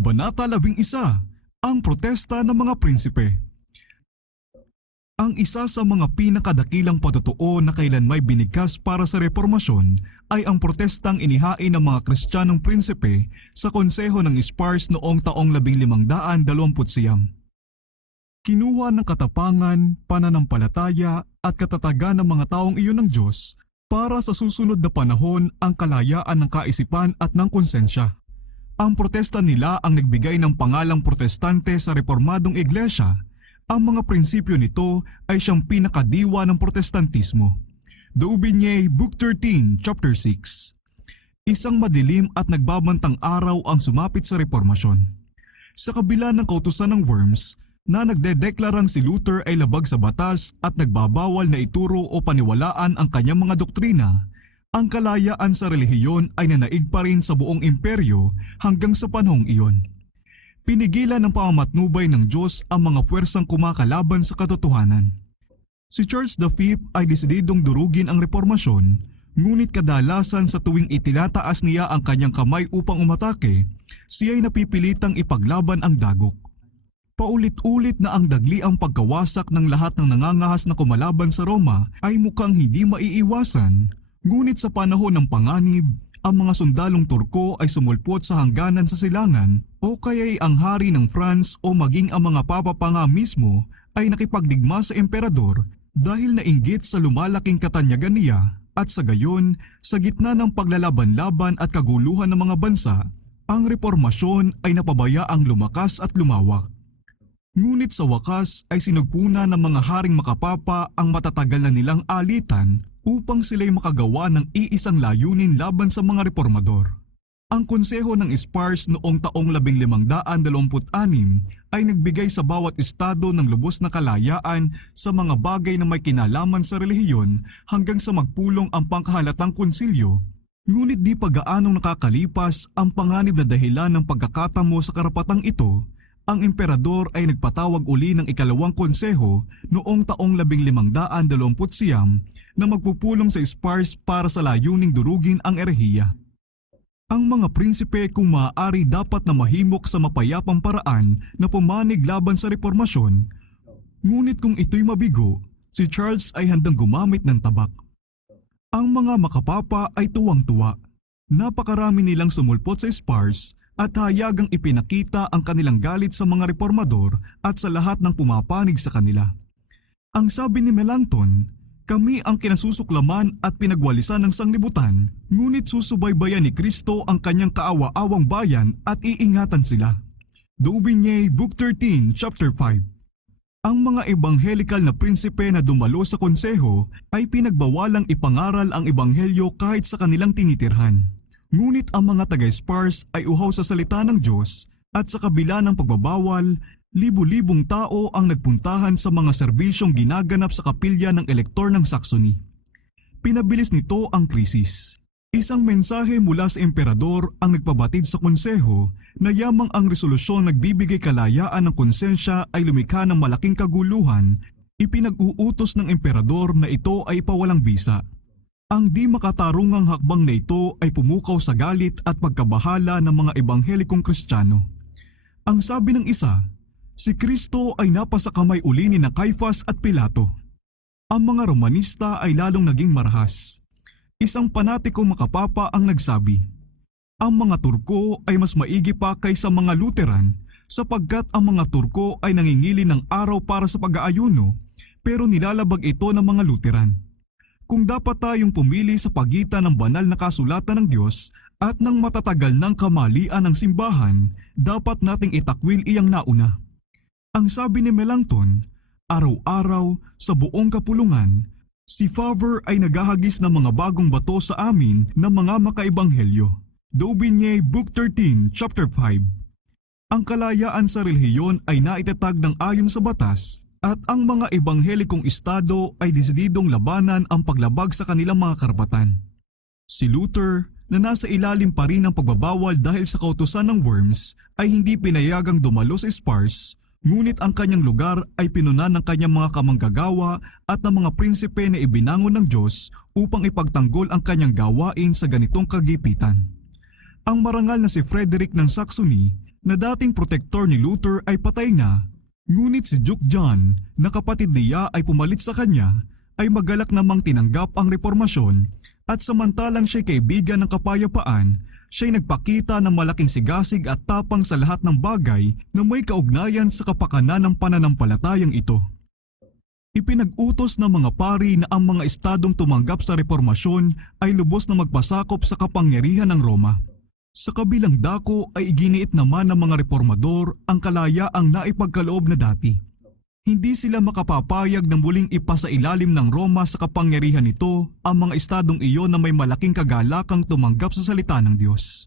Kabanata 11, ang protesta ng mga prinsipe. Ang isa sa mga pinakadakilang patotoo na kailanmay binigkas para sa reformasyon ay ang protestang inihain ng mga Kristiyanong prinsipe sa konseho ng Spars noong taong 1529. Kinuha ng katapangan, pananampalataya at katatagan ng mga taong iyon ng Diyos para sa susunod na panahon ang kalayaan ng kaisipan at ng konsensya. Ang protesta nila ang nagbigay ng pangalang protestante sa reformadong iglesia. Ang mga prinsipyo nito ay siyang pinakadiwa ng protestantismo. D'Aubigné, Book 13, Chapter 6. Isang madilim at nagbabantang araw ang sumapit sa reformasyon. Sa kabila ng kautusan ng Worms, na nagdedeklarang si Luther ay labag sa batas at nagbabawal na ituro o paniwalaan ang kanyang mga doktrina, ang kalayaan sa relihiyon ay nanaig pa rin sa buong imperyo hanggang sa panahong iyon. Pinigilan ng pamamatnubay ng Diyos ang mga puwersang kumakalaban sa katotohanan. Si Charles V ay desididong durugin ang reformasyon, ngunit kadalasan sa tuwing itinataas niya ang kanyang kamay upang umatake, siya ay napipilitang ipaglaban ang dagok. Paulit-ulit na ang dagli ang pagkawasak ng lahat ng nangangahas na kumalaban sa Roma ay mukhang hindi maiiwasan, ngunit sa panahon ng panganib, ang mga sundalong Turko ay sumulpot sa hangganan sa silangan o kaya'y ang hari ng France o maging ang mga papa pa nga mismo ay nakipagdigma sa emperador dahil nainggit sa lumalaking katanyagan niya at sa gayon, sa gitna ng paglalaban-laban at kaguluhan ng mga bansa, ang reformasyon ay napabayaang lumakas at lumawak. Ngunit sa wakas ay sinugpuna ng mga haring makapapa ang matatagal na nilang alitan upang sila'y makagawa ng iisang layunin laban sa mga reformador. Ang konseho ng Spars noong taong 1526 ay nagbigay sa bawat estado ng lubos na kalayaan sa mga bagay na may kinalaman sa relihiyon hanggang sa magpulong ang pangkahalatang konsilyo. Ngunit di pa gaanong nakakalipas ang panganib na dahilan ng pagkakatamo sa karapatang ito, ang emperador ay nagpatawag uli ng ikalawang konseho noong taong 1529 na magpupulong sa Spars para sa layuning durugin ang erehiya. Ang mga prinsipe kung maaari dapat na mahimok sa mapayapang paraan na pumanig laban sa reformasyon, ngunit kung ito'y mabigo, si Charles ay handang gumamit ng tabak. Ang mga makapapa ay tuwang-tuwa. Napakarami nilang sumulpot sa Spars at hayagang ipinakita ang kanilang galit sa mga reformador at sa lahat ng pumapanig sa kanila. Ang sabi ni Melanchthon, kami ang kinasusuklaman at pinagwalisan ng sanglibutan, ngunit susubaybayan ni Kristo ang kanyang kaawa-awang bayan at iingatan sila. D'Aubigné, Book 13, Chapter 5. Ang mga ebanghelikal na prinsipe na dumalo sa konseho ay pinagbawalang ipangaral ang ebanghelyo kahit sa kanilang tinitirhan. Ngunit ang mga taga-Spars ay uhaw sa salita ng Diyos at sa kabila ng pagbabawal, libu-libong tao ang nagpuntahan sa mga serbisyong ginaganap sa kapilya ng elektor ng Saxony. Pinabilis nito ang krisis. Isang mensahe mula sa emperador ang nagpabatid sa konseho na yamang ang resolusyong nagbibigay kalayaan ng konsensya ay lumikha ng malaking kaguluhan, ipinag-uutos ng emperador na ito ay pawalang bisa. Ang di makatarungang hakbang na ito ay pumukaw sa galit at pagkabahala ng mga ebanghelikong Kristiyano. Ang sabi ng isa, si Kristo ay napasa kamay uli ni Caifás at Pilato. Ang mga Romanista ay lalong naging marahas. Isang panatikong makapapa ang nagsabi, ang mga Turko ay mas maigi pa kaysa mga Lutheran sapagkat ang mga Turko ay nangingili ng araw para sa pag-aayuno pero nilalabag ito ng mga Lutheran. Kung dapat tayong pumili sa pagitan ng banal na kasulatan ng Diyos at ng matatagal ng kamalian ng simbahan, dapat nating itakwil iyang nauna. Ang sabi ni Melanchthon, araw-araw sa buong kapulungan, si Faber ay naghahagis ng mga bagong bato sa amin ng mga makaebanghelyo. D'Aubigné, Book 13, Chapter 5. Ang kalayaan sa relihiyon ay naitatag ng ayon sa batas, at ang mga ebanghelikong estado ay desididong labanan ang paglabag sa kanilang mga karapatan. Si Luther, na nasa ilalim pa rin ng pagbabawal dahil sa kautusan ng Worms, ay hindi pinayagang dumalo sa Spars, ngunit ang kanyang lugar ay pinunan ng kanyang mga kamanggagawa at ng mga prinsipe na ibinangon ng Diyos upang ipagtanggol ang kanyang gawain sa ganitong kagipitan. Ang marangal na si Frederick ng Saxony na dating protektor ni Luther ay patay na, ngunit si Duke John na kapatid niya ay pumalit sa kanya ay magalak namang tinanggap ang reformasyon at samantalang siya'y kaibigan ng kapayapaan, siya'y nagpakita ng malaking sigasig at tapang sa lahat ng bagay na may kaugnayan sa kapakanan ng pananampalatayang ito. Ipinag-utos ng mga pari na ang mga estadong tumanggap sa reformasyon ay lubos na magpasakop sa kapangyarihan ng Roma. Sa kabilang dako ay iginiit naman ng mga reformador ang kalayaang naipagkaloob na dati. Hindi sila makapapayag na muling ipasailalim ng Roma sa kapangyarihan nito ang mga estadong iyon na may malaking kagalakang tumanggap sa salita ng Diyos.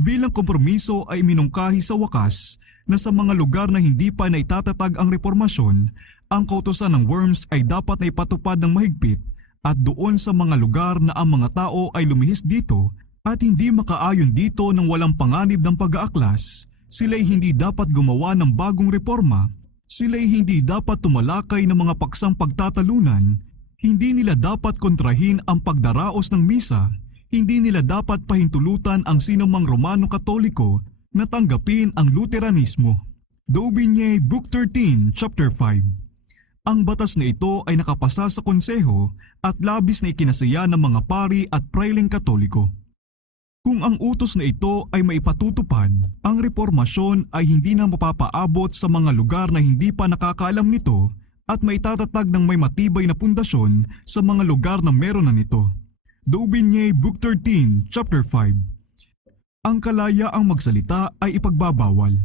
Bilang kompromiso ay minungkahi sa wakas na sa mga lugar na hindi pa naitatag ang reformasyon, ang kautusan ng Worms ay dapat na ipatupad ng mahigpit at doon sa mga lugar na ang mga tao ay lumihis dito at hindi makaayon dito ng walang panganib ng pag-aaklas, sila'y hindi dapat gumawa ng bagong reforma, sila'y hindi dapat tumalakay ng mga paksang pagtatalunan, hindi nila dapat kontrahin ang pagdaraos ng misa, hindi nila dapat pahintulutan ang sinumang Romano Katoliko na tanggapin ang Luteranismo. Daubigny, Book 13, Chapter 5. Ang batas na ito ay nakapasa sa konseho at labis na ikinasaya ng mga pari at prailing Katoliko. Kung ang utos na ito ay maipatutupad, ang reformasyon ay hindi na mapapaabot sa mga lugar na hindi pa nakakaalam nito at maitatatag ng may matibay na pundasyon sa mga lugar na meron na nito. Daubigny, Book 13, Chapter 5. Ang kalayaang magsalita ay ipagbabawal.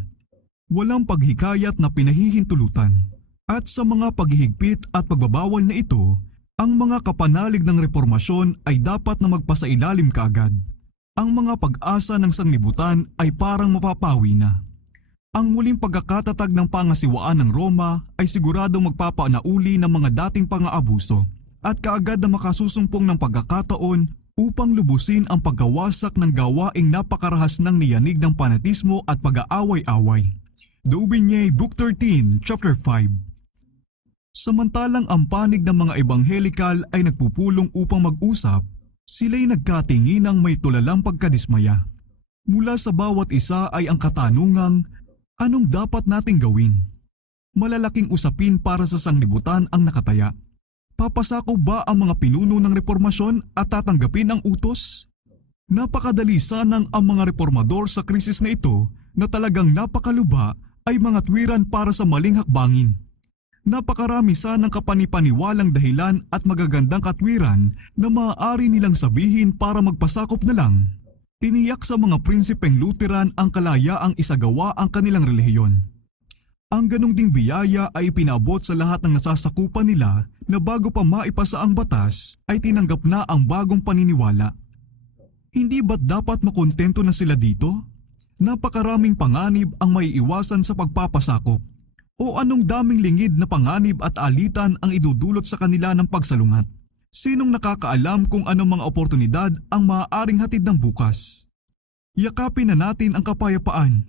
Walang paghikayat na pinahihintulutan. At sa mga paghihigpit at pagbabawal na ito, ang mga kapanalig ng reformasyon ay dapat na magpasailalim kaagad. Ang mga pag-asa ng sanglibutan ay parang mapapawi na. Ang muling pagkakatatag ng pangasiwaan ng Roma ay siguradong magpapanauli ng mga dating pang-aabuso at kaagad na makasusumpong ng pagkakataon upang lubusin ang pagkawasak ng gawaing napakarahas ng niyanig ng fanatismo at pag-aaway-away. Daubigny, Book 13, Chapter 5. Samantalang ang panig ng mga ebanghelikal ay nagpupulong upang mag-usap, sila'y nagkatinginang may tulalang pagkadismaya. Mula sa bawat isa ay ang katanungang, anong dapat nating gawin? Malalaking usapin para sa sanglibutan ang nakataya. Papasako ba ang mga pinuno ng reformasyon at tatanggapin ang utos? Napakadali sanang ang mga reformador sa krisis na ito na talagang napakaluba ay mga tuwiran para sa maling hakbangin. Napakarami sanang kapanipaniwalang dahilan at magagandang katwiran na maaari nilang sabihin para magpasakop na lang. Tiniyak sa mga prinsipeng Lutheran ang kalayaang isagawa ang kanilang relihiyon. Ang ganong ding biyaya ay ipinabot sa lahat ng nasasakupan nila na bago pa maipasa ang batas ay tinanggap na ang bagong paniniwala. Hindi ba't dapat makontento na sila dito? Napakaraming panganib ang maiiwasan sa pagpapasakop. O anong daming lingid na panganib at alitan ang idudulot sa kanila ng pagsalungat? Sinong nakakaalam kung anong mga oportunidad ang maaaring hatid ng bukas? Yakapin na natin ang kapayapaan.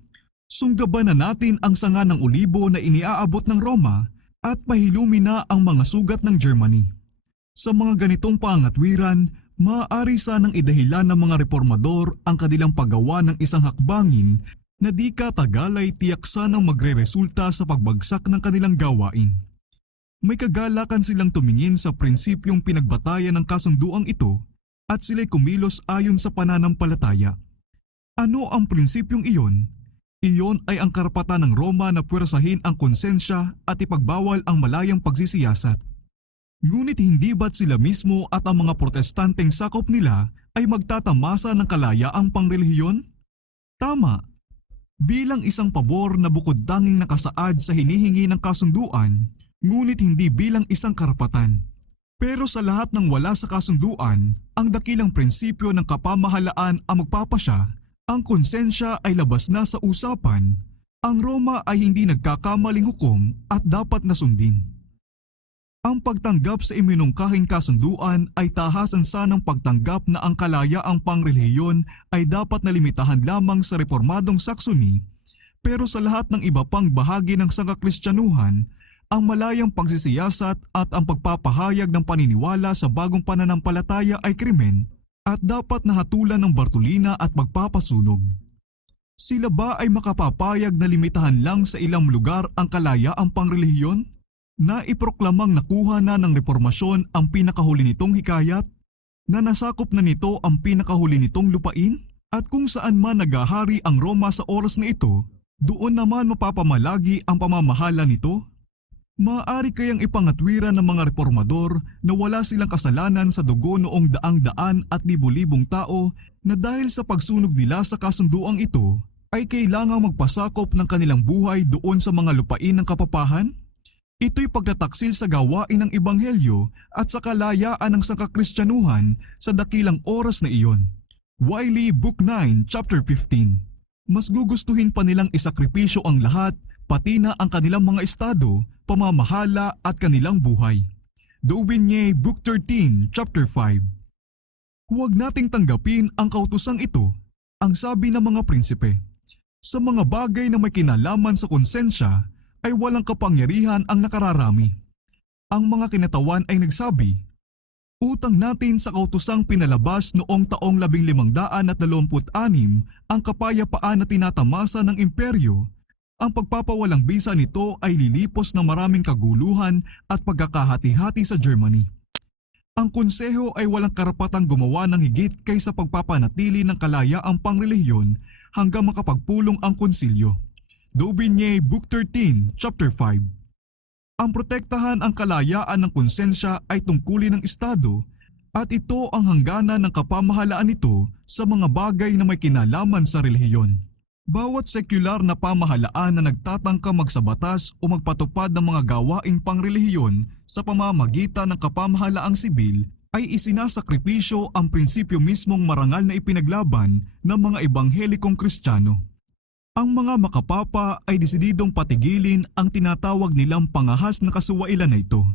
Sunggaban na natin ang sanga ng olibo na iniaabot ng Roma at pahilumin na ang mga sugat ng Germany. Sa mga ganitong pangatwiran, maaari sanang idahilan ng mga reformador ang kanilang paggawa ng isang hakbangin na di katagal ay tiyak sanang magre-resulta sa pagbagsak ng kanilang gawain. May kagalakan silang tumingin sa prinsipyong pinagbatayan ng kasunduang ito at sila'y kumilos ayon sa pananampalataya. Ano ang prinsipyong iyon? Iyon ay ang karapatan ng Roma na puwersahin ang konsensya at ipagbawal ang malayang pagsisiyasat. Ngunit hindi ba't sila mismo at ang mga protestanteng sakop nila ay magtatamasa ng kalayaang pangrelihiyon? Tama. Bilang isang pabor na bukod tanging nakasaad sa hinihingi ng kasunduan, ngunit hindi bilang isang karapatan. Pero sa lahat ng wala sa kasunduan, ang dakilang prinsipyo ng kapamahalaan ang magpapasya, ang konsensya ay labas na sa usapan, ang Roma ay hindi nagkakamaling hukom at dapat na sundin. Ang pagtanggap sa iminungkahing kasunduan ay tahasan sanang pagtanggap na ang kalayaang pangrelihiyon ay dapat na limitahan lamang sa reformadong Saxony, pero sa lahat ng iba pang bahagi ng sangkakristyanuhan, ang malayang pagsisiyasat at ang pagpapahayag ng paniniwala sa bagong pananampalataya ay krimen at dapat na hatulan ng Bartolina at magpapasunog. Sila ba ay makapapayag na limitahan lang sa ilang lugar ang kalayaang pangrelihiyon? Na iproklamang nakuha na ng reformasyon ang pinakahuli nitong hikayat? Na nasakop na nito ang pinakahuli nitong lupain? At kung saan man naghahari ang Roma sa oras na ito, doon naman mapapamalagi ang pamamahala nito? Maaari kayang ipangatwiran ng mga reformador na wala silang kasalanan sa dugo noong daang-daan at libu-libong tao na dahil sa pagsunog nila sa kasunduang ito ay kailangang magpasakop ng kanilang buhay doon sa mga lupain ng kapapahan? Ito'y pagtataksil sa gawain ng Ebanghelyo at sa kalayaan ng sangkakristyanuhan sa dakilang oras na iyon. Wiley, Book 9, Chapter 15. Mas gugustuhin pa nilang isakripisyo ang lahat, pati na ang kanilang mga estado, pamamahala at kanilang buhay. Daubigny, Book 13, Chapter 5. Huwag nating tanggapin ang kautusang ito, ang sabi ng mga prinsipe. Sa mga bagay na may kinalaman sa konsensya ay walang kapangyarihan ang nakararami. Ang mga kinatawan ay nagsabi, utang natin sa kautusang pinalabas noong taong 1526 ang kapayapaan na tinatamasa ng imperyo. Ang pagpapawalang bisa nito ay lilipos ng maraming kaguluhan at pagkakahati-hati sa Germany. Ang konseho ay walang karapatang gumawa ng higit kaysa pagpapanatili ng kalayaang pangrelihiyon hanggang makapagpulong ang konsilyo. Daubigny, Book 13, Chapter 5. Ang protektahan ang kalayaan ng konsensya ay tungkulin ng Estado at ito ang hangganan ng kapamahalaan nito sa mga bagay na may kinalaman sa relihiyon. Bawat sekular na pamahalaan na nagtatangka magsabatas o magpatupad ng mga gawaing pangrelihiyon sa pamamagitan ng kapamahalaang sibil ay isinasakripisyo ang prinsipyo mismong marangal na ipinaglaban ng mga ebanghelikong Kristiyano. Ang mga makapapa ay desididong patigilin ang tinatawag nilang pangahas na kasuwailan na ito.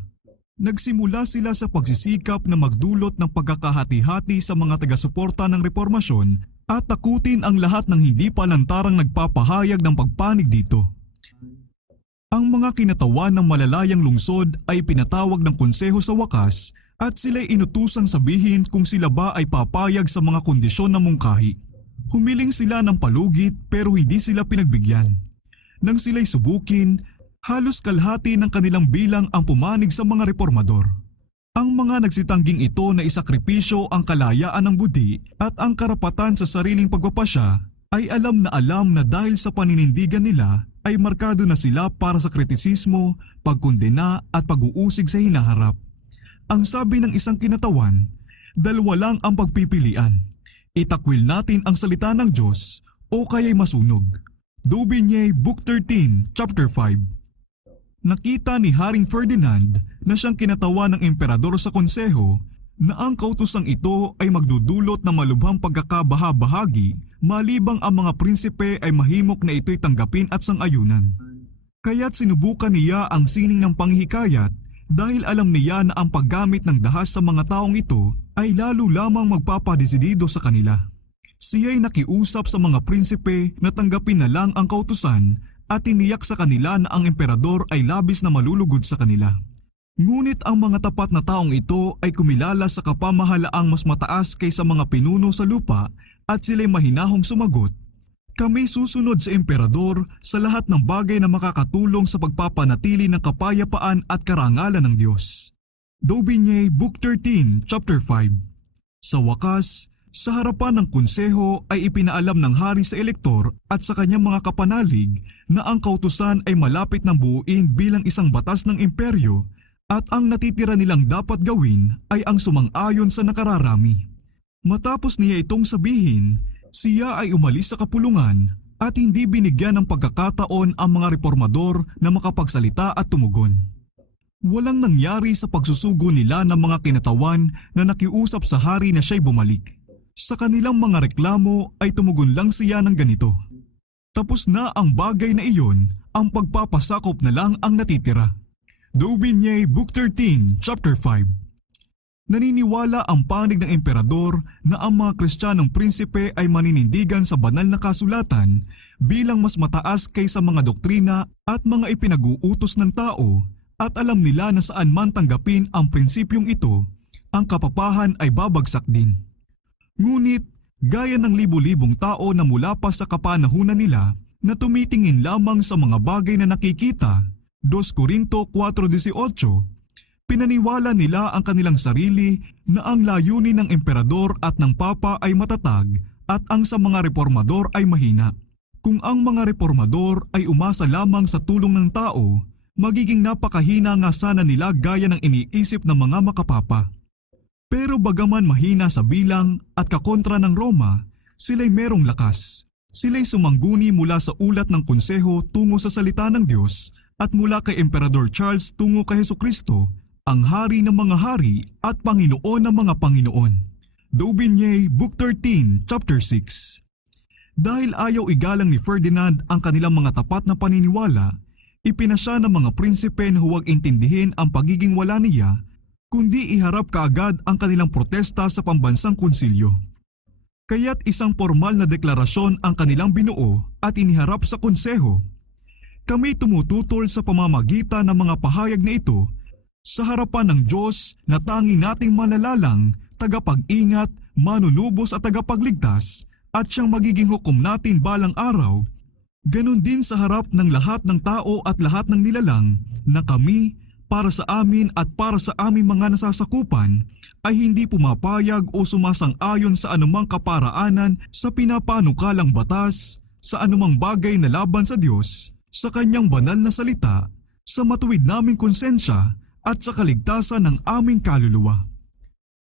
Nagsimula sila sa pagsisikap na magdulot ng pagkakahati-hati sa mga taga-suporta ng reformasyon at takutin ang lahat ng hindi palantarang nagpapahayag ng pagpanig dito. Ang mga kinatawan ng malalayang lungsod ay pinatawag ng konseho sa wakas at sila'y inutusang sabihin kung sila ba ay papayag sa mga kondisyon ng mungkahi. Humiling sila ng palugit pero hindi sila pinagbigyan. Nang sila'y subukin, halos kalahati ng kanilang bilang ang pumanig sa mga reformador. Ang mga nagsitangging ito na isakripisyo ang kalayaan ng budi at ang karapatan sa sariling pagpapasya ay alam na dahil sa paninindigan nila ay markado na sila para sa kritisismo, pagkondena at pag-uusig sa hinaharap. Ang sabi ng isang kinatawan, dalawa lang ang pagpipilian. Itakwil natin ang salita ng Diyos o kaya'y masunog. Daubigny, Book 13, Chapter 5. Nakita ni Haring Ferdinand na siyang kinatawa ng emperador sa konseho na ang kautusang ito ay magdudulot ng malubhang pagkakabaha-bahagi malibang ang mga prinsipe ay mahimok na ito'y tanggapin at sang-ayunan. Kaya't sinubukan niya ang sining ng panghikayat dahil alam niya na ang paggamit ng dahas sa mga taong ito ay lalo lamang magpapadesidido sa kanila. Siya'y nakiusap sa mga prinsipe na tanggapin na lang ang kautusan at tiniyak sa kanila na ang emperador ay labis na malulugod sa kanila. Ngunit ang mga tapat na taong ito ay kumilala sa kapamahalaang mas mataas kaysa mga pinuno sa lupa at sila'y mahinahong sumagot, kami susunod sa emperador sa lahat ng bagay na makakatulong sa pagpapanatili ng kapayapaan at karangalan ng Diyos. Daubigny, Book 13, Chapter 5. Sa wakas, sa harapan ng konseho ay ipinaalam ng hari sa elektor at sa kanyang mga kapanalig na ang kautusan ay malapit ng buuin bilang isang batas ng imperyo at ang natitira nilang dapat gawin ay ang sumang-ayon sa nakararami. Matapos niya itong sabihin, siya ay umalis sa kapulungan at hindi binigyan ng pagkakataon ang mga reformador na makapagsalita at tumugon. Walang nangyari sa pagsusugo nila ng mga kinatawan na nakiusap sa hari na siya'y bumalik. Sa kanilang mga reklamo ay tumugon lang siya ng ganito. Tapos na ang bagay na iyon, ang pagpapasakop na lang ang natitira. Daubigny, Book 13, Chapter 5. Naniniwala ang panig ng emperador na ang mga Kristiyanong prinsipe ay maninindigan sa banal na kasulatan bilang mas mataas kaysa mga doktrina at mga ipinag-uutos ng tao at alam nila na saan man tanggapin ang prinsipyong ito, ang kapapahan ay babagsak din. Ngunit Gaya ng libu-libong tao na mula pa sa kapanahunan nila na tumitingin lamang sa mga bagay na nakikita, 2 Korinto 4:18, pinaniwala nila ang kanilang sarili na ang layunin ng emperador at ng papa ay matatag at ang sa mga reformador ay mahina. Kung ang mga reformador ay umasa lamang sa tulong ng tao, magiging napakahina nga sana nila gaya ng iniisip ng mga makapapa. Pero bagaman mahina sa bilang at kakontra ng Roma, sila'y merong lakas. Sila'y sumangguni mula sa ulat ng konseho tungo sa salita ng Diyos at mula kay Emperador Charles tungo kay Hesukristo, ang hari ng mga hari at Panginoon ng mga Panginoon. Daubigny, Book 13, Chapter 6. Dahil ayaw igalang ni Ferdinand ang kanilang mga tapat na paniniwala, ipinasya ng mga prinsipe na huwag intindihin ang pagiging wala niya, kundi iharap kaagad ang kanilang protesta sa pambansang konsilyo. Kaya't isang formal na deklarasyon ang kanilang binuo at iniharap sa konseho. Kami tumututol sa pamamagitan ng mga pahayag na ito sa harapan ng Diyos na tanging nating malalalang, tagapag-ingat, manunubos at tagapagligtas at siyang magiging hukom natin balang araw, ganun din sa harap ng lahat ng tao at lahat ng nilalang na kami, para sa amin at para sa aming mga nasasakupan, ay hindi pumapayag o sumasang-ayon sa anumang kaparaanan sa pinapanukalang batas, sa anumang bagay na laban sa Diyos, sa kanyang banal na salita, sa matuwid naming konsensya at sa kaligtasan ng aming kaluluwa.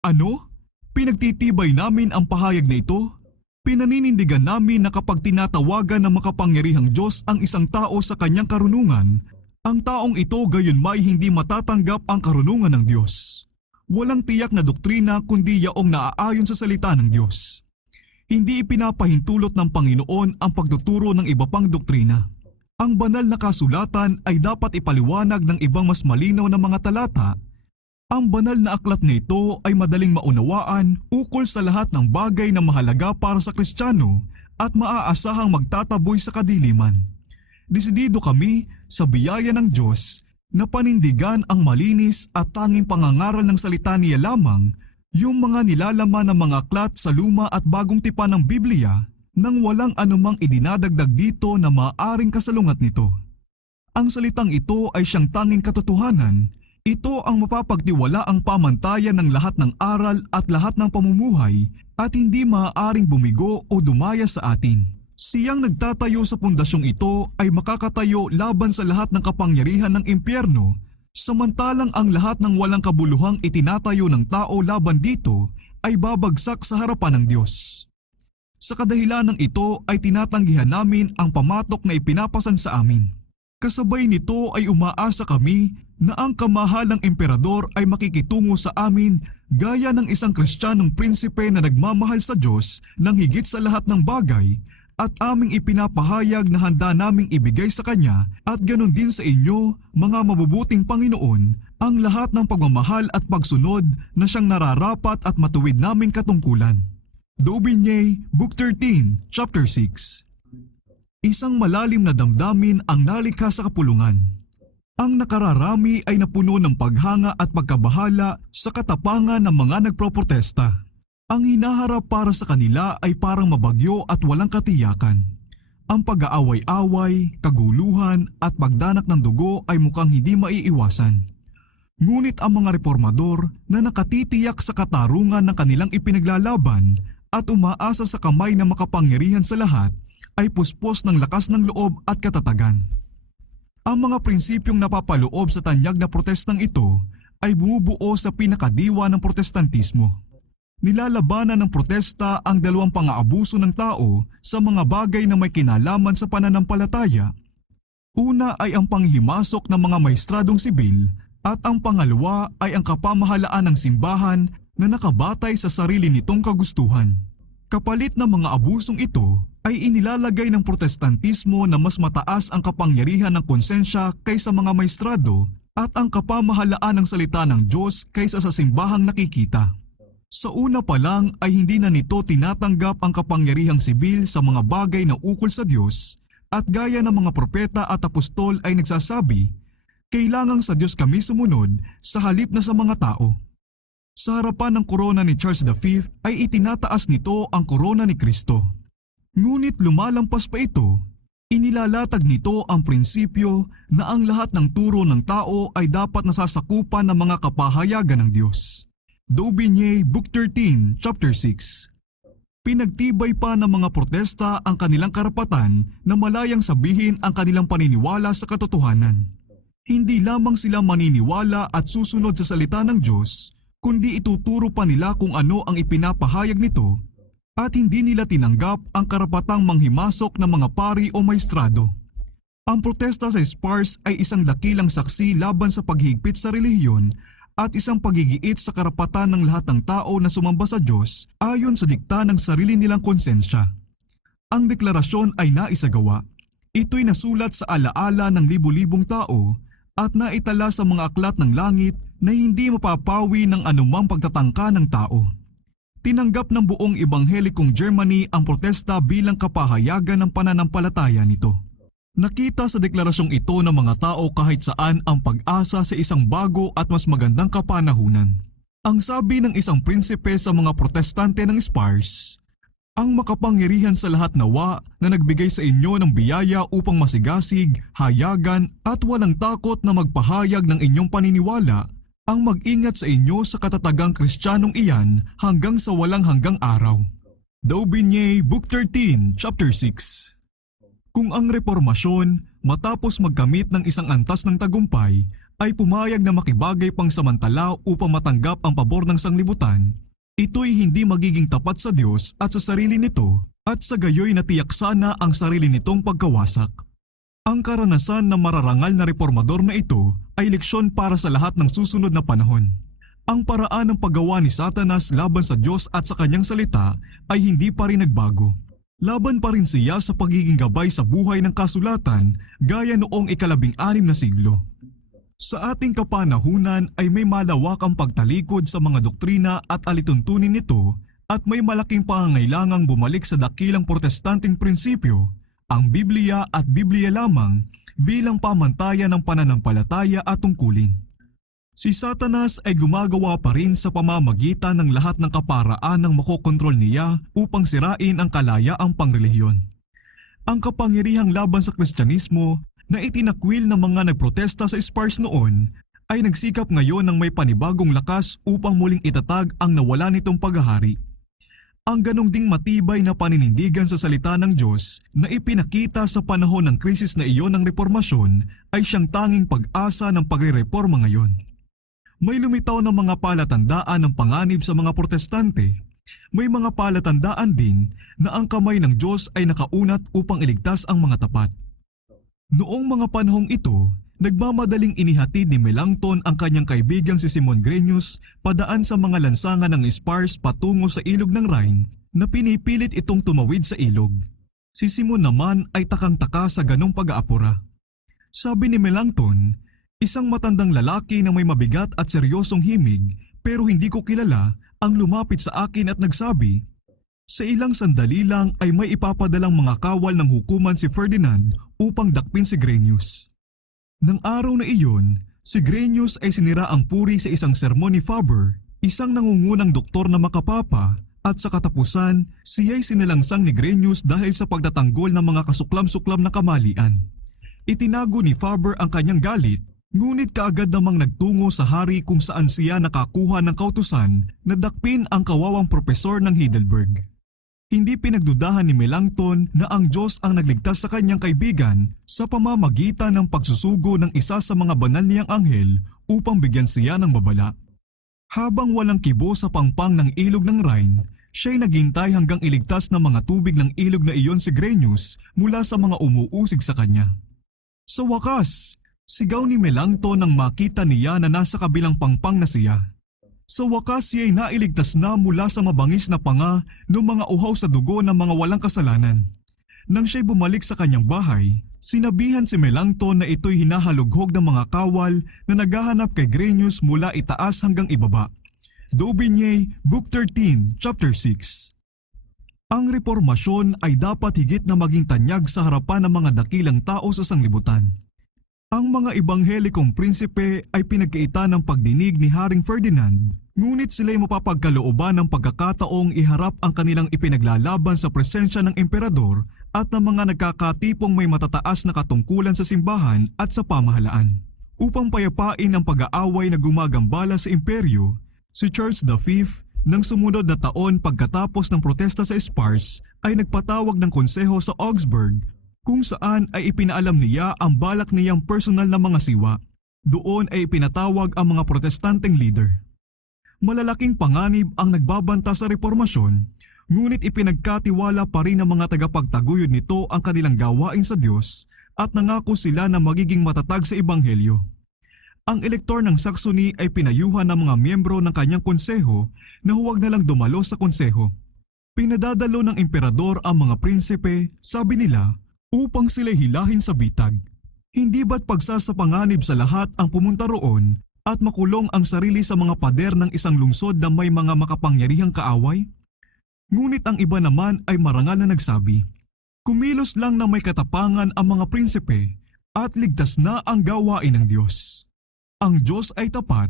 Ano? Pinagtitibay namin ang pahayag na ito? Pinaninindigan namin na kapag tinatawagan ng makapangyarihang Diyos ang isang tao sa kanyang karunungan, ang taong ito gayunmay hindi matatanggap ang karunungan ng Diyos. Walang tiyak na doktrina kundi yaong naaayon sa salita ng Diyos. Hindi ipinapahintulot ng Panginoon ang pagtuturo ng iba pang doktrina. Ang banal na kasulatan ay dapat ipaliwanag ng ibang mas malinaw na mga talata. Ang banal na aklat na ito ay madaling maunawaan ukol sa lahat ng bagay na mahalaga para sa Kristiyano at maaasahang magtataboy sa kadiliman. Desidido kami sa biyaya ng Diyos na panindigan ang malinis at tanging pangangaral ng salita niya lamang, yung mga nilalaman ng mga aklat sa luma at bagong tipan ng Biblia nang walang anumang idinadagdag dito na maaaring kasalungat nito. Ang salitang ito ay siyang tanging katotohanan. Ito ang mapapagtiwala ang pamantayan ng lahat ng aral at lahat ng pamumuhay at hindi maaaring bumigo o dumaya sa atin. Siyang nagtatayo sa pundasyong ito ay makakatayo laban sa lahat ng kapangyarihan ng impyerno, samantalang ang lahat ng walang kabuluhang itinatayo ng tao laban dito ay babagsak sa harapan ng Diyos. Sa kadahilan ng ito ay tinatanggihan namin ang pamatok na ipinapasan sa amin. Kasabay nito ay umaasa kami na ang kamahalang emperador ay makikitungo sa amin gaya ng isang Kristiyanong prinsipe na nagmamahal sa Diyos ng higit sa lahat ng bagay, at aming ipinapahayag na handa naming ibigay sa Kanya at ganon din sa inyo, mga mabubuting Panginoon, ang lahat ng pagmamahal at pagsunod na siyang nararapat at matuwid naming katungkulan. Daubigny, Book 13, Chapter 6. Isang malalim na damdamin ang nalikha sa kapulungan. Ang nakararami ay napuno ng paghanga at pagkabahala sa katapangan ng mga nagproprotesta. Ang hinaharap para sa kanila ay parang mabagyo at walang katiyakan. Ang pag-aaway-away, kaguluhan at pagdanak ng dugo ay mukhang hindi maiiwasan. Ngunit ang mga reformador na nakatitiyak sa katarungan ng kanilang ipinaglalaban at umaasa sa kamay na makapangyarihan sa lahat ay puspos ng lakas ng loob at katatagan. Ang mga prinsipyong napapaloob sa tanyag na protestang ito ay bumubuo sa pinakadiwa ng protestantismo. Nilalabanan ng protesta ang dalawang pang-aabuso ng tao sa mga bagay na may kinalaman sa pananampalataya. Una ay ang panghihimasok ng mga maestradong sibil at ang pangalawa ay ang kapamahalaan ng simbahan na nakabatay sa sarili nitong kagustuhan. Kapalit ng mga abusong ito ay inilalagay ng protestantismo na mas mataas ang kapangyarihan ng konsensya kaysa mga maestrado at ang kapamahalaan ng salita ng Diyos kaysa sa simbahang nakikita. Sa una pa lang ay hindi na nito tinatanggap ang kapangyarihang sibil sa mga bagay na ukol sa Diyos at gaya ng mga propeta at apostol ay nagsasabi, kailangang sa Diyos kami sumunod sa halip na sa mga tao. Sa harapan ng korona ni Charles V ay itinataas nito ang korona ni Kristo. Ngunit lumalampas pa ito, inilalatag nito ang prinsipyo na ang lahat ng turo ng tao ay dapat nasasakupan ng mga kapahayagan ng Diyos. Daubigny, Book 13, Chapter 6. Pinagtibay pa ng mga protesta ang kanilang karapatan na malayang sabihin ang kanilang paniniwala sa katotohanan. Hindi lamang sila maniniwala at susunod sa salita ng Diyos, kundi ituturo pa nila kung ano ang ipinapahayag nito at hindi nila tinanggap ang karapatang manghimasok ng mga pari o maestrado. Ang protesta sa Spars ay isang dakilang saksi laban sa paghigpit sa relihiyon at isang pagigiit sa karapatan ng lahat ng tao na sumamba sa Diyos ayon sa dikta ng sarili nilang konsensya. Ang deklarasyon ay naisagawa. Ito'y nasulat sa alaala ng libu-libong tao at naitala sa mga aklat ng langit na hindi mapapawi ng anumang pagtatangka ng tao. Tinanggap ng buong Ebanghelikong Germany ang protesta bilang kapahayagan ng pananampalataya nito. Nakita sa deklarasyong ito ng mga tao kahit saan ang pag-asa sa isang bago at mas magandang kapanahunan. Ang sabi ng isang prinsipe sa mga protestante ng Spars, "Ang makapangyarihan sa lahat nawa na nagbigay sa inyo ng biyaya upang masigasig, hayagan at walang takot na magpahayag ng inyong paniniwala, ang mag-ingat sa inyo sa katatagang Kristiyanong iyan hanggang sa walang hanggang araw." Daubigny, Book 13, Chapter 6. Kung ang reformasyon, matapos magkamit ng isang antas ng tagumpay, ay pumayag na makibagay pang samantala upang matanggap ang pabor ng sanglibutan, ito'y hindi magiging tapat sa Diyos at sa sarili nito at sa gayoy natiyak sana ang sarili nitong pagkawasak. Ang karanasan ng mararangal na reformador na ito ay leksyon para sa lahat ng susunod na panahon. Ang paraan ng paggawa ni Satanas laban sa Diyos at sa kanyang salita ay hindi pa rin nagbago. Laban pa rin siya sa pagiging gabay sa buhay ng kasulatan gaya noong ika-16 na siglo. Sa ating kapanahunan ay may malawakang pagtalikod sa mga doktrina at alituntunin nito at may malaking pangangailangang bumalik sa dakilang protestanteng prinsipyo, ang Biblia at Biblia lamang bilang pamantayan ng pananampalataya at tungkulin. Si Satanas ay gumagawa pa rin sa pamamagitan ng lahat ng kaparaan ng makokontrol niya upang sirain ang kalayaang pangrelihiyon. Ang kapangyarihang laban sa Kristyanismo na itinakwil ng mga nagprotesta sa Spars noon ay nagsikap ngayon ng may panibagong lakas upang muling itatag ang nawala nitong paghahari. Ang ganong ding matibay na paninindigan sa salita ng Diyos na ipinakita sa panahon ng krisis na iyon ng reformasyon ay siyang tanging pag-asa ng pagre-reforma ngayon. May lumitaw na mga palatandaan ng panganib sa mga protestante. May mga palatandaan din na ang kamay ng Diyos ay nakaunat upang iligtas ang mga tapat. Noong mga panahong ito, nagmamadaling inihatid ni Melanchthon ang kanyang kaibigang si Simon Grenius padaan sa mga lansangan ng Spars patungo sa ilog ng Rhine na pinipilit itong tumawid sa ilog. Si Simon naman ay takang-taka sa ganong pag-aapura. Sabi ni Melanchthon, "Isang matandang lalaki na may mabigat at seryosong himig pero hindi ko kilala ang lumapit sa akin at nagsabi, 'Sa ilang sandali lang ay may ipapadalang mga kawal ng hukuman si Ferdinand upang dakpin si Grenius.' Nang araw na iyon, si Grenius ay sinira ang puri sa isang sermon ni Faber, isang nangungunang doktor na makapapa, at sa katapusan, siya'y sinalangsang ni Grenius dahil sa pagtatanggol ng mga kasuklam-suklam na kamalian. Itinago ni Faber ang kanyang galit, ngunit kaagad namang nagtungo sa hari kung saan siya nakakuha ng kautusan na dakpin ang kawawang propesor ng Heidelberg. Hindi pinagdudahan ni Melanchthon na ang Diyos ang nagligtas sa kanyang kaibigan sa pamamagitan ng pagsusugo ng isa sa mga banal niyang anghel upang bigyan siya ng babala. Habang walang kibo sa pangpang ng ilog ng Rhine, siya'y naghintay hanggang iligtas ng mga tubig ng ilog na iyon si Grenius mula sa mga umuusig sa kanya. Sa wakas, sigaw ni Melanchthon nang makita niya na nasa kabilang pangpang na siya. Sa wakas siya'y nailigtas na mula sa mabangis na panga ng mga uhaw sa dugo ng mga walang kasalanan. Nang siya'y bumalik sa kanyang bahay, sinabihan si Melanchthon na ito'y hinahalughog ng mga kawal na naghahanap kay Grenius mula itaas hanggang ibaba. Daubigny, Book 13, Chapter 6. Ang reformasyon ay dapat higit na maging tanyag sa harapan ng mga dakilang tao sa sanglibutan. Ang mga ebanghelikong prinsipe ay pinagkaitan ng pagdinig ni Haring Ferdinand, Ngunit sila'y mapapagkalooban ng pagkakataong iharap ang kanilang ipinaglalaban sa presensya ng emperador at ng mga nagkakatipong may matataas na katungkulan sa simbahan at sa pamahalaan. Upang payapain ang pag-aaway na gumagambala sa imperyo, si Charles V nang sumunod na taon pagkatapos ng protesta sa Spars ay nagpatawag ng konseho sa Augsburg kung saan ay ipinaalam niya ang balak niyang personal na mga siwa. Doon ay ipinatawag ang mga protestanteng leader. Malalaking panganib ang nagbabanta sa reformasyon, ngunit ipinagkatiwala pa rin ng mga tagapagtaguyod nito ang kanilang gawain sa Diyos at nangako sila na magiging matatag sa Ebanghelyo. Ang elektor ng Saxony ay pinayuhan ng mga miyembro ng kanyang konseho na huwag na lang dumalo sa konseho. Pinadadalo ng emperador ang mga prinsipe, sabi nila, upang sila hilahin sa bitag. Hindi ba't pagsasapanganib sa lahat ang pumunta roon at makulong ang sarili sa mga pader ng isang lungsod na may mga makapangyarihang kaaway? Ngunit ang iba naman ay marangal na nagsabi, kumilos lang na may katapangan ang mga prinsipe at ligtas na ang gawain ng Diyos. Ang Diyos ay tapat,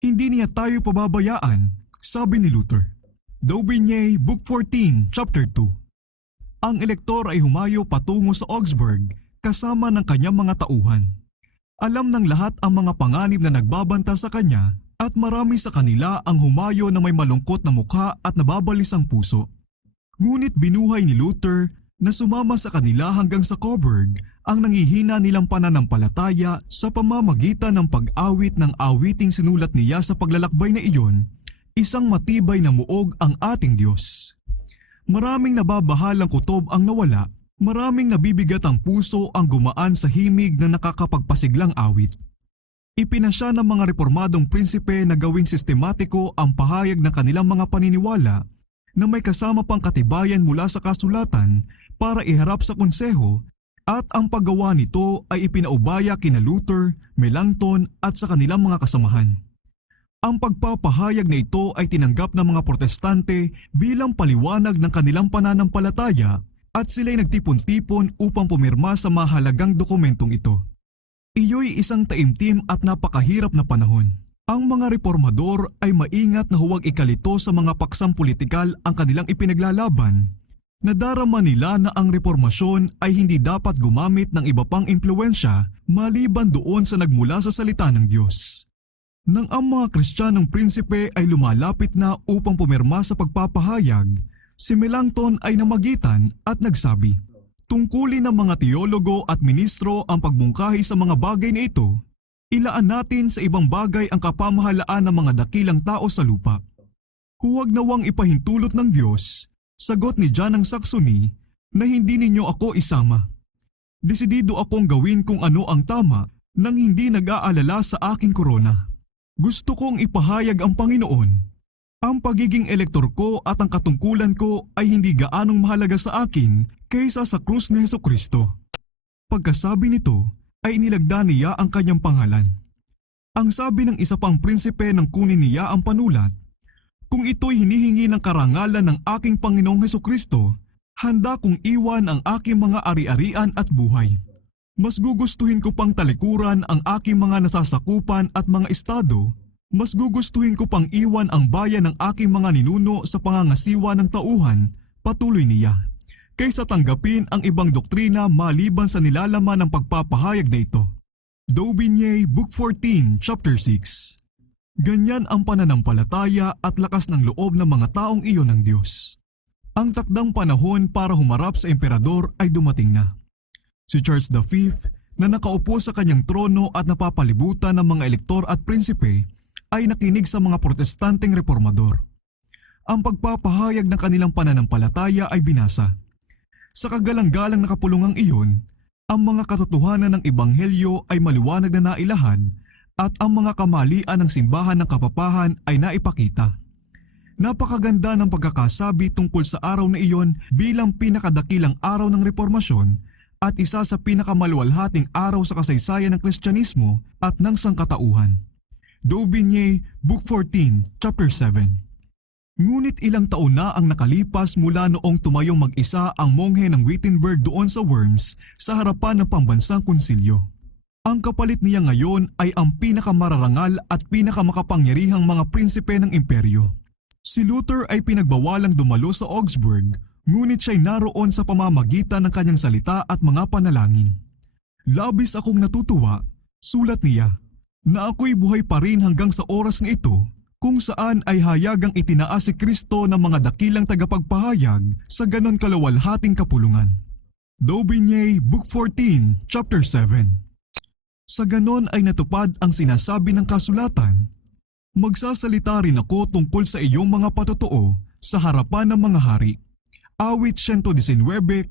hindi niya tayo pababayaan, sabi ni Luther. Daubigny, Book 14, Chapter 2. Ang elektor ay humayo patungo sa Augsburg kasama ng kanyang mga tauhan. Alam ng lahat ang mga panganib na nagbabanta sa kanya at marami sa kanila ang humayo na may malungkot na mukha at nababalisang puso. Ngunit binuhay ni Luther na sumama sa kanila hanggang sa Coburg ang nangihina nilang pananampalataya sa pamamagitan ng pag-awit ng awiting sinulat niya sa paglalakbay na iyon, isang matibay na muog ang ating Diyos. Maraming nababahalang kutob ang nawala, maraming nabibigat ang puso ang gumaan sa himig na nakakapagpasiglang awit. Ipinasya ng mga reformadong prinsipe na gawing sistematiko ang pahayag ng kanilang mga paniniwala na may kasama pang katibayan mula sa kasulatan para iharap sa konseho at ang paggawa nito ay ipinaubaya kina Luther, Melanchthon at sa kanilang mga kasamahan. Ang pagpapahayag na ito ay tinanggap ng mga protestante bilang paliwanag ng kanilang pananampalataya at sila'y nagtipon-tipon upang pumirma sa mahalagang dokumentong ito. Iyo'y isang taimtim at napakahirap na panahon. Ang mga reformador ay maingat na huwag ikalito sa mga paksang politikal ang kanilang ipinaglalaban. Nadarama nila na ang reformasyon ay hindi dapat gumamit ng iba pang impluwensya maliban doon sa nagmula sa salita ng Diyos. Nang ang mga Kristiyanong prinsipe ay lumalapit na upang pumirma sa pagpapahayag, si Melanchthon ay namagitan at nagsabi, tungkulin ng mga teologo at ministro ang pagbungkahi sa mga bagay na ito. Ilaan natin sa ibang bagay ang kapamahalaan ng mga dakilang tao sa lupa. Huwag nawang ipahintulot ng Diyos, sagot ni John ng Saxony, na hindi ninyo ako isama. Desidido akong gawin kung ano ang tama nang hindi nag-aalala sa aking korona. Gusto kong ipahayag ang Panginoon. Ang pagiging elektor ko at ang katungkulan ko ay hindi gaanong mahalaga sa akin kaysa sa krus ni Hesukristo. Pagkasabi nito, ay inilagda niya ang kanyang pangalan. Ang sabi ng isa pang prinsipe nang kunin niya ang panulat, kung ito'y hinihingi ng karangalan ng aking Panginoong Hesukristo, handa kong iwan ang aking mga ari-arian at buhay. Mas gugustuhin ko pang talikuran ang aking mga nasasakupan at mga estado, mas gugustuhin ko pang iwan ang bayan ng aking mga ninuno sa pangangasiwa ng tauhan, patuloy niya, kaysa tanggapin ang ibang doktrina maliban sa nilalaman ng pagpapahayag na ito. Daubigny, Book 14, Chapter 6. Ganyan ang pananampalataya at lakas ng loob ng mga taong iyon ng Diyos. Ang takdang panahon para humarap sa emperador ay dumating na. Si Charles V, na nakaupo sa kanyang trono at napapalibutan ng mga elektor at prinsipe, ay nakinig sa mga protestanteng reformador. Ang pagpapahayag ng kanilang pananampalataya ay binasa. Sa kagalang-galang na kapulungang iyon, ang mga katotohanan ng Ebanghelyo ay maliwanag na nailahad at ang mga kamalian ng simbahan ng kapapahan ay naipakita. Napakaganda ng pagkakasabi tungkol sa araw na iyon bilang pinakadakilang araw ng reformasyon at isa sa pinakamaluwalhating araw sa kasaysayan ng Kristyanismo at ng sangkatauhan. Daubigny, Book 14, Chapter 7. Ngunit ilang taon na ang nakalipas mula noong tumayong mag-isa ang monghe ng Wittenberg doon sa Worms sa harapan ng pambansang konsilyo. Ang kapalit niya ngayon ay ang pinakamararangal at pinakamakapangyarihang mga prinsipe ng imperyo. Si Luther ay pinagbawalang dumalo sa Augsburg, ngunit siya'y naroon sa pamamagitan ng kanyang salita at mga panalangin. Labis akong natutuwa, sulat niya, na ako'y buhay pa rin hanggang sa oras na ito, kung saan ay hayagang itinaas si Kristo ng mga dakilang tagapagpahayag sa ganon kalawalhating kapulungan. Daubigny, Book 14, Chapter 7. Sa ganon ay natupad ang sinasabi ng kasulatan, magsasalita rin ako tungkol sa iyong mga patotoo sa harapan ng mga hari. Awit 119:46.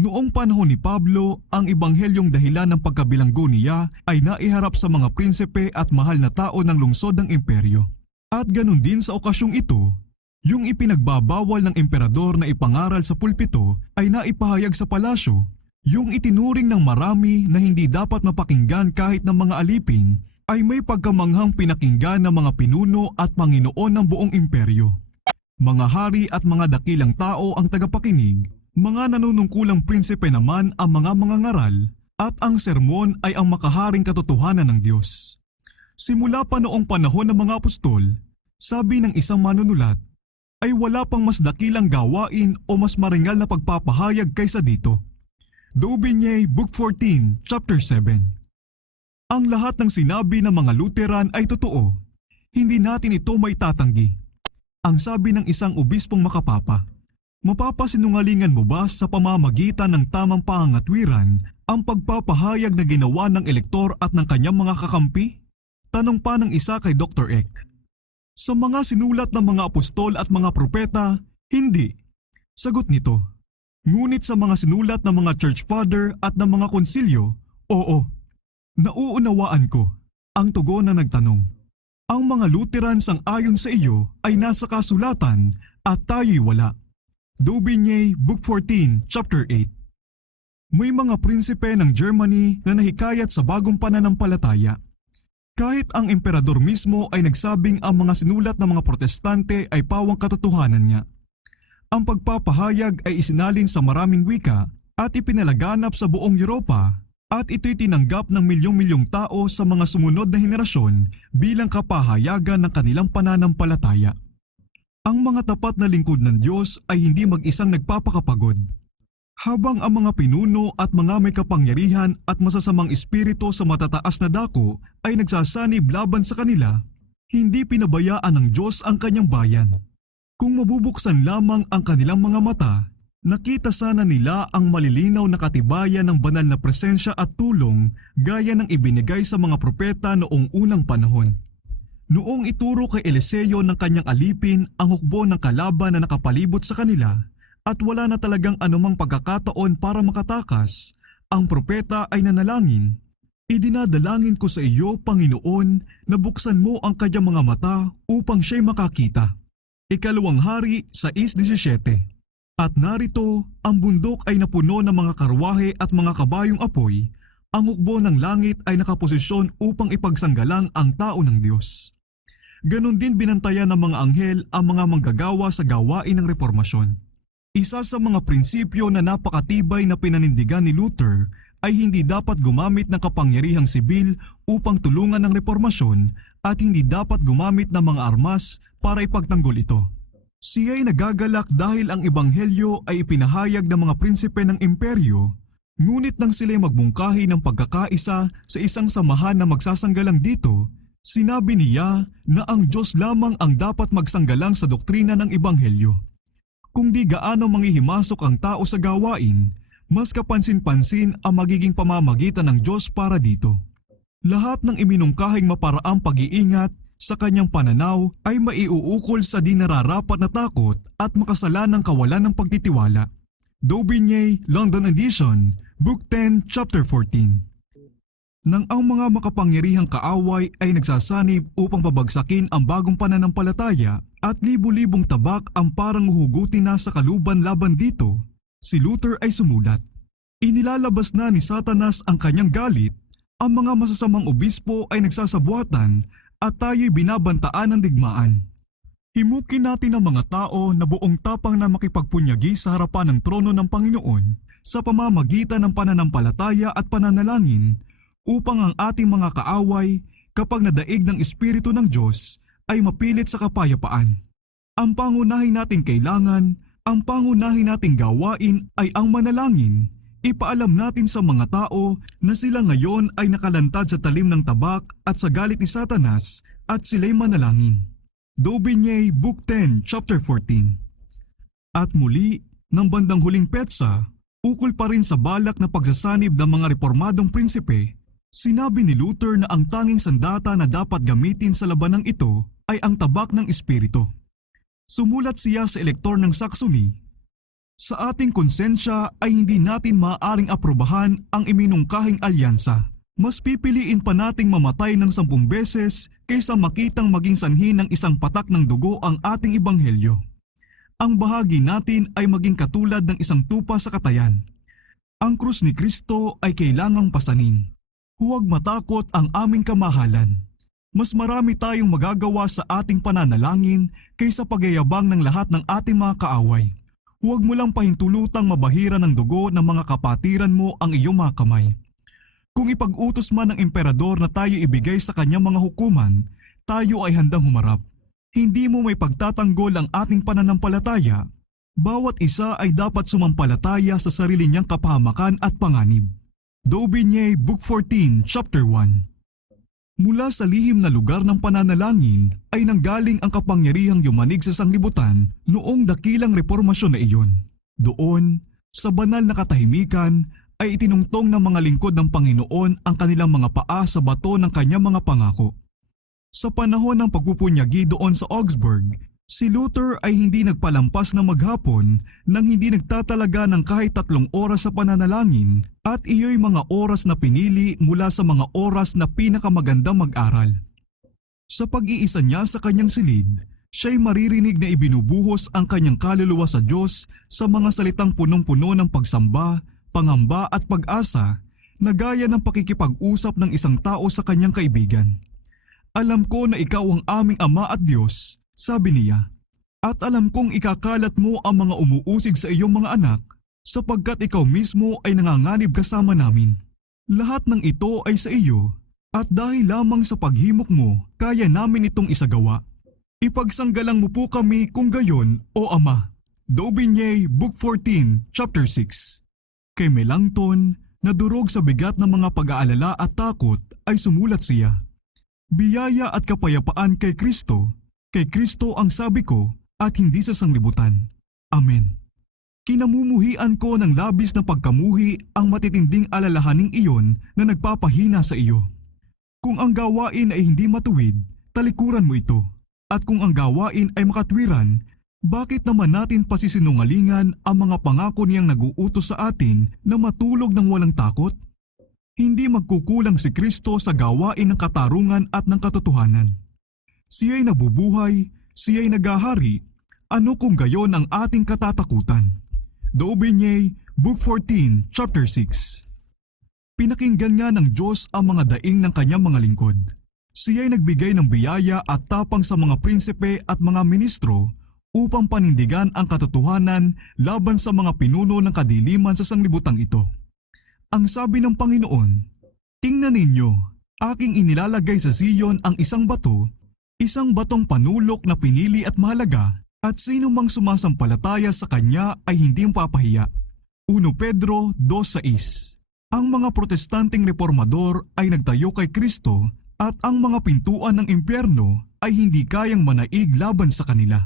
Noong panahon ni Pablo, ang ebanghelyong dahilan ng pagkabilanggo niya ay naiharap sa mga prinsipe at mahal na tao ng lungsod ng imperyo. At ganon din sa okasyong ito, yung ipinagbabawal ng emperador na ipangaral sa pulpito ay naipahayag sa palasyo. Yung itinuring ng marami na hindi dapat mapakinggan kahit ng mga alipin ay may pagkamanghang pinakinggan ng mga pinuno at Panginoon ng buong imperyo. Mga hari at mga dakilang tao ang tagapakinig, mga nanunungkulang prinsipe naman ang mga mangangaral, at ang sermon ay ang makaharing katotohanan ng Diyos. Simula pa noong panahon ng mga apostol, sabi ng isang manunulat, ay wala pang mas dakilang gawain o mas maringal na pagpapahayag kaysa dito. Daubigny, Book 14, Chapter 7. Ang lahat ng sinabi ng mga Lutheran ay totoo. Hindi natin ito maitatanggi. Ang sabi ng isang obispong makapapa, mapapasinungalingan mo ba sa pamamagitan ng tamang pangangatwiran ang pagpapahayag na ginawa ng elektor at ng kanyang mga kakampi? Tanong pa ng isa kay Dr. Eck. Sa mga sinulat ng mga apostol at mga propeta, hindi. Sagot nito. Ngunit sa mga sinulat ng mga church father at ng mga konsilyo, oo. Nauunawaan ko, ang tugon na nagtanong. Ang mga Lutherans ang ayon sa iyo ay nasa kasulatan at tayo'y wala. Daubigny, Book 14, Chapter 8. May mga prinsipe ng Germany na nahikayat sa bagong pananampalataya. Kahit ang emperador mismo ay nagsabing ang mga sinulat ng mga protestante ay pawang katotohanan niya. Ang pagpapahayag ay isinalin sa maraming wika at ipinalaganap sa buong Europa at ito'y tinanggap ng milyong-milyong tao sa mga sumunod na henerasyon bilang kapahayagan ng kanilang pananampalataya. Ang mga tapat na lingkod ng Diyos ay hindi mag-isang nagpapakapagod. Habang ang mga pinuno at mga may kapangyarihan at masasamang espiritu sa matataas na dako ay nagsasanib laban sa kanila, hindi pinabayaan ng Diyos ang kanyang bayan. Kung mabubuksan lamang ang kanilang mga mata, nakita sana nila ang malilinaw na katibayan ng banal na presensya at tulong gaya ng ibinigay sa mga propeta noong unang panahon. Noong ituro kay Eliseo ng kanyang alipin ang hukbo ng kalaban na nakapalibot sa kanila at wala na talagang anumang pagkakataon para makatakas, ang propeta ay nanalangin, idinadalangin ko sa iyo, Panginoon, na buksan mo ang kanyang mga mata upang siya'y makakita. Ikalawang Hari 6:17. At narito, ang bundok ay napuno ng mga karwahe at mga kabayong apoy, ang hukbo ng langit ay nakaposisyon upang ipagsanggalang ang tao ng Diyos. Ganon din binantayan ng mga anghel ang mga manggagawa sa gawain ng reformasyon. Isa sa mga prinsipyo na napakatibay na pinanindigan ni Luther ay hindi dapat gumamit ng kapangyarihang sibil upang tulungan ng reformasyon at hindi dapat gumamit ng mga armas para ipagtanggol ito. Siya ay nagagalak dahil ang ebanghelyo ay ipinahayag ng mga prinsipe ng imperyo, ngunit nang sila'y magmungkahi ng pagkakaisa sa isang samahan na magsasanggalang dito, sinabi niya na ang Diyos lamang ang dapat magsanggalang sa doktrina ng ebanghelyo. Kung di gaano manghihimasok ang tao sa gawain, mas kapansin-pansin ang magiging pamamagitan ng Diyos para dito. Lahat ng iminungkahing maparaang pag-iingat sa kanyang pananaw ay maiuukol sa di nararapat na takot at makasalanang kawalan ng pagtitiwala. Daubigny, London Edition, Book 10, Chapter 14. Nang ang mga makapangyarihang kaaway ay nagsasanib upang pabagsakin ang bagong pananampalataya at libu-libong tabak ang parang huhugutin na sa kaluban laban dito, si Luther ay sumulat. Inilalabas na ni Satanas ang kanyang galit, ang mga masasamang obispo ay nagsasabuatan at tayo'y binabantaan ng digmaan. Himukin natin ang mga tao na buong tapang na makipagpunyagi sa harapan ng trono ng Panginoon sa pamamagitan ng pananampalataya at pananalangin upang ang ating mga kaaway kapag nadaig ng Espiritu ng Diyos ay mapilit sa kapayapaan. Ang pangunahin nating kailangan, ang pangunahin nating gawain ay ang manalangin. Ipaalam natin sa mga tao na sila ngayon ay nakalantad sa talim ng tabak at sa galit ni Satanas at sila'y manalangin. Daubigny, Book 10, Chapter 14. At muli, ng bandang huling petsa, ukol pa rin sa balak na pagsasanib ng mga reformadong prinsipe, sinabi ni Luther na ang tanging sandata na dapat gamitin sa labanang ito ay ang tabak ng Espiritu. Sumulat siya sa elektor ng Saxony, "Sa ating konsensya ay hindi natin maaaring aprobahan ang iminungkahing alyansa. Mas pipiliin pa nating mamatay ng 10 beses kaysa makitang maging sanhi ng isang patak ng dugo ang ating ebanghelyo. Ang bahagi natin ay maging katulad ng isang tupa sa katayan. Ang krus ni Kristo ay kailangang pasanin. Huwag matakot ang aming kamahalan. Mas marami tayong magagawa sa ating pananalangin kaysa pagyayabang ng lahat ng ating mga kaaway. Huwag mo lang pahintulutang mabahira ng dugo ng mga kapatiran mo ang iyong mga kamay. Kung ipag-utos man ng emperador na tayo ibigay sa kanyang mga hukuman, tayo ay handang humarap. Hindi mo may pagtatanggol ang ating pananampalataya. Bawat isa ay dapat sumampalataya sa sarili niyang kapahamakan at panganib." Daubigny, Book 14, Chapter 1. Mula sa lihim na lugar ng pananalangin ay nanggaling ang kapangyarihang yumanig sa sanglibutan noong dakilang reformasyon na iyon. Doon, sa banal na katahimikan, ay itinungtong ng mga lingkod ng Panginoon ang kanilang mga paa sa bato ng kanyang mga pangako. Sa panahon ng pagpupunyagi doon sa Augsburg, si Luther ay hindi nagpalampas na maghapon nang hindi nagtatalaga ng kahit 3 oras sa pananalangin at iyo'y mga oras na pinili mula sa mga oras na pinakamagandang mag-aral. Sa pag-iisa niya sa kanyang silid, siya'y maririnig na ibinubuhos ang kanyang kaluluwa sa Diyos sa mga salitang punong-puno ng pagsamba, pangamba at pag-asa na gaya ng pakikipag-usap ng isang tao sa kanyang kaibigan. "Alam ko na ikaw ang aming Ama at Diyos," sabi niya, "at alam kong ikakalat mo ang mga umuusig sa iyong mga anak sapagkat ikaw mismo ay nanganganib kasama namin. Lahat ng ito ay sa iyo at dahil lamang sa paghimok mo kaya namin itong isagawa. Ipagsanggalang mo po kami kung gayon, O Ama." Daubigny, Book 14, Chapter 6. Kay Melanchthon, na durog sa bigat ng mga pag-aalala at takot, ay sumulat siya, "Biyaya at kapayapaan kay Kristo ang sabi ko at hindi sa sanglibutan. Amen." Kinamumuhian ko ng labis na pagkamuhi ang matitinding alalahaning iyon na nagpapahina sa iyo. Kung ang gawain ay hindi matuwid, talikuran mo ito. At kung ang gawain ay makatwiran, bakit naman natin pasisinungalingan ang mga pangako niyang nag-uutos sa atin na matulog ng walang takot? Hindi magkukulang si Kristo sa gawain ng katarungan at ng katotohanan. Siya'y nabubuhay, siya'y naghahari, ano kung gayon ang ating katatakutan? Daubigny, Book 14, Chapter 6. Pinakinggan nga ng Diyos ang mga daing ng kanyang mga lingkod. Siya'y nagbigay ng biyaya at tapang sa mga prinsipe at mga ministro upang panindigan ang katotohanan laban sa mga pinuno ng kadiliman sa sanglibutang ito. Ang sabi ng Panginoon, "Tingnan ninyo, aking inilalagay sa Zion ang isang batong panulok na pinili at mahalaga, at sino mang sumasampalataya sa kanya ay hindi papahiya." 1 Pedro 2:6. Ang mga protestanteng reformador ay nagtayo kay Kristo at ang mga pintuan ng impyerno ay hindi kayang manaig laban sa kanila.